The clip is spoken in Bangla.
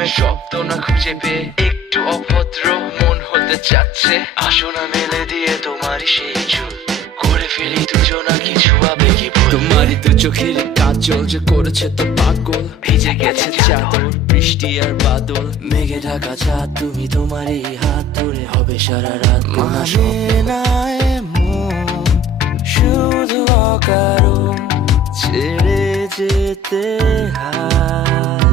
প্রেমের শব্দ না খুঁজে পেয়ে একটু অভদ্র মন হতে চাচ্ছে। আসো না মেলে দিয়ে তোমারই সেই চুল, করে ফেলি দুজনা কিছু আবেগী ভুল। তোমারই দু চোখের কাজল যে করেছে তো পাগল, ভিজে গেছে চাদর বৃষ্টি আর বাদল, মেঘে ঢাকা চাঁদ তুমি তোমারই হাত ধরে হবে সারা রাত। মানে না এমন শুধু অকারণ ছেড়ে যেতে হয়।